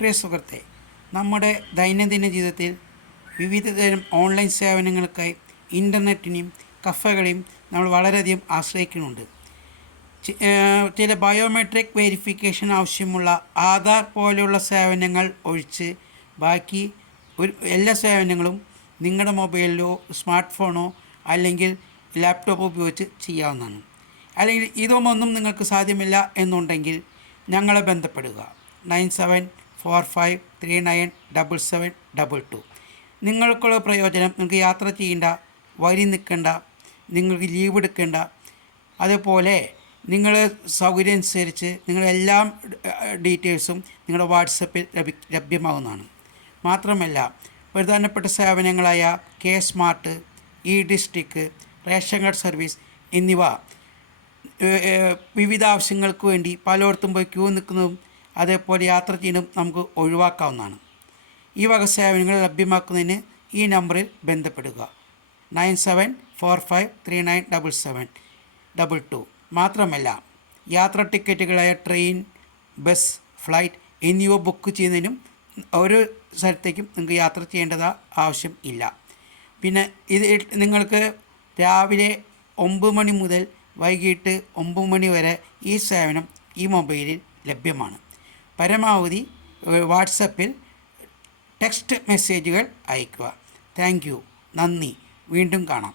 പ്രിയ സുഹൃത്തെ, നമ്മുടെ ദൈനംദിന ജീവിതത്തിൽ വിവിധതരം ഓൺലൈൻ സേവനങ്ങൾക്കായി ഇൻ്റർനെറ്റിനെയും കഫകളെയും നമ്മൾ വളരെയധികം ആശ്രയിക്കുന്നുണ്ട്. ചില ബയോമെട്രിക് വെരിഫിക്കേഷൻ ആവശ്യമുള്ള ആധാർ പോലെയുള്ള സേവനങ്ങൾ ഒഴിച്ച് ബാക്കി എല്ലാ സേവനങ്ങളും നിങ്ങളുടെ മൊബൈലിലോ സ്മാർട്ട് ഫോണോ അല്ലെങ്കിൽ ലാപ്ടോപ്പോ ഉപയോഗിച്ച് ചെയ്യാവുന്നതാണ്. അല്ലെങ്കിൽ ഇതൊന്നും നിങ്ങൾക്ക് സാധ്യമല്ല എന്നുണ്ടെങ്കിൽ ഞങ്ങളെ ബന്ധപ്പെടുക. 9745397722. നിങ്ങൾക്കുള്ള പ്രയോജനം, നിങ്ങൾക്ക് യാത്ര ചെയ്യേണ്ട, വരി നിൽക്കേണ്ട, നിങ്ങൾക്ക് ലീവ് എടുക്കേണ്ട, അതുപോലെ നിങ്ങളുടെ സൗകര്യം അനുസരിച്ച് നിങ്ങളെല്ലാം ഡീറ്റെയിൽസും നിങ്ങളുടെ വാട്സപ്പിൽ ലഭ്യമാകുന്നതാണ്. മാത്രമല്ല, പ്രധാനപ്പെട്ട സേവനങ്ങളായ K smart, e district, ration card service എന്നിവ വിവിധ ആവശ്യങ്ങൾക്ക് വേണ്ടി പലയിടത്തും പോയി ക്യൂ നിൽക്കുന്നതും അതേപോലെ യാത്ര ചെയ്യുന്നതും നമുക്ക് ഒഴിവാക്കാവുന്നതാണ്. ഈ വക സേവനങ്ങൾ ലഭ്യമാക്കുന്നതിന് ഈ നമ്പറിൽ ബന്ധപ്പെടുക. 9745397722. മാത്രമല്ല, യാത്രാ ടിക്കറ്റുകളായ ട്രെയിൻ, ബസ്, ഫ്ലൈറ്റ് എന്നിവ ബുക്ക് ചെയ്യുന്നതിനും ഒരു സ്ഥലത്തേക്കും നിങ്ങൾക്ക് യാത്ര ചെയ്യേണ്ടത് ആവശ്യം ഇല്ല. പിന്നെ ഇത് നിങ്ങൾക്ക് രാവിലെ 9 മണി മുതൽ വൈകിട്ട് 9 മണി വരെ ഈ സേവനം ഈ മൊബൈലിൽ ലഭ്യമാണ്. പരമാവധി വാട്സപ്പിൽ ടെക്സ്റ്റ് മെസ്സേജുകൾ അയയ്ക്കുക. Thank you. നന്ദി. വീണ്ടും കാണാം.